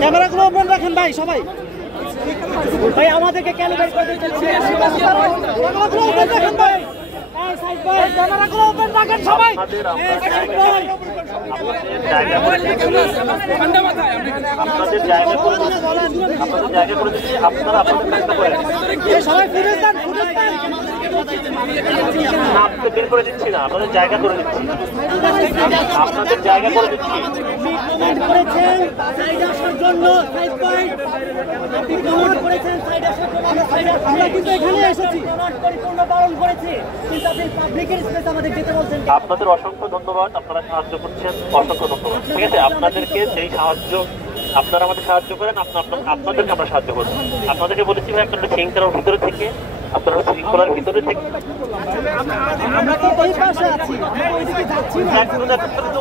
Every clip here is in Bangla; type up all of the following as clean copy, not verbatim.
ক্যামেরাগুলো ওপেন রাখেন ভাই, সবাই ভাই আমাদেরকে ক্যালিব্রেট করে দিচ্ছেন। ক্যামেরাগুলো ওপেন রাখেন ভাই, ক্যামেরাগুলো ওপেন রাখেন সবাই। সবাই ফুটেজ দেন, ফুটেজ দেন। বের করে দিচ্ছি না, আপনাদের জায়গা করে দিচ্ছি, আপনাদের জায়গা করে দিচ্ছি। কমেন্ট করেছেন সাইড আসার জন্য, সাইড পয়েন্ট আপনি কমেন্ট করেছেন সাইড আসার জন্য। আমরা কিন্তু এখানে এসেছি, পরিপূর্ণ পালন করেছি, কিন্তু আপনি পাবলিকের স্পেস আমাদের যেতে বলছেন। আপনাদের অসংখ্য ধন্যবাদ, আপনারা সাহায্য করছেন, অসংখ্য ধন্যবাদ। ঠিক আছে, আপনাদেরকে যেই সাহায্য আপনারা আমাদের সাহায্য করেন, আপনাদেরকে আমরা সাহায্য করবো। আপনাদেরকে বলেছি ভাই, আপনারা শৃঙ্খলার ভিতরে থেকে, আপনারা শৃঙ্খলার ভিতরে থেকে আমরা তো ওই পাশে আছি, আমরা ওইদিকে যাচ্ছি না।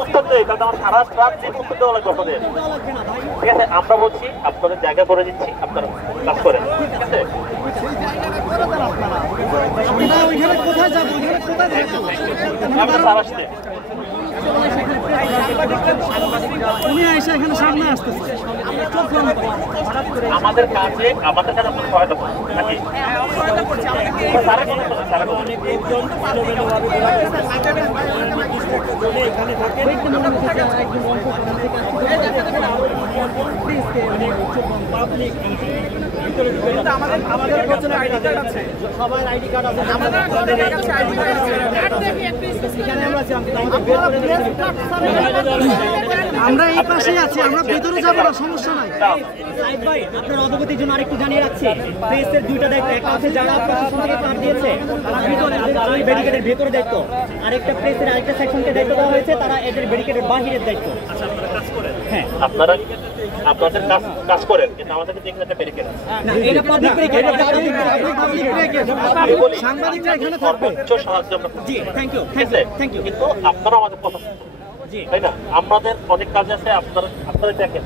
উত্তর দেয়, কারণ আমার সারা রাত যে উত্তর দেওয়া লাগবে আপনাদের। ঠিক আছে, আমরা বলছি আপনাদের জায়গা করে দিচ্ছি, আপনারা কাজ করেন। ঠিক আছে, আমরা ওইখানে কোথায় যাবো, ওইখানে কোথায় যাবো? আমরা স্যার আসছে, উনি এসে এখানে সামনে আসতেছে, আমরা চোখ বন্ধ করি। আমাদের কাছে আপনার সহায়তা করুন নাকি? আমরা এই পাশেই আছি, আমরা ভেতরে যাবো না, সমস্যা নাই। ভাই আপনার অবগতির জন্য আরেকটু জানিয়ে রাখছি, প্রেসের দুইটা দায়িত্ব, একটা আছে যারা প্রশাসন থেকে কার্ড দিয়েছে তারা ভিতরে, তারা ব্যারিকেডের ভেতরে দায়িত্ব, আরেকটা প্রেসের আরেকটা সেকশনকে দায়িত্ব দেওয়া হয়েছে, তারা এদের ব্যারিকেডের বাহিরের দায়িত্ব। হ্যাঁ, আপনারা আপনাদের কাজ করেন, কিন্তু আমাদের কিন্তু এখানে একটা ব্যারিকেড আছে। এটা পাবলিক ব্যারিকেড, সাংবাদিকরা এখানে থাকবে। সর্বোচ্চ সাহায্য আমরা করছি। জি, থ্যাংক ইউ, ঠিক আছে, থ্যাংক ইউ। কিন্তু আপনারা আমাদের কথা শুনুন, তাই না? আমাদের অনেক কাজ আছে, আপনারা দেখেন।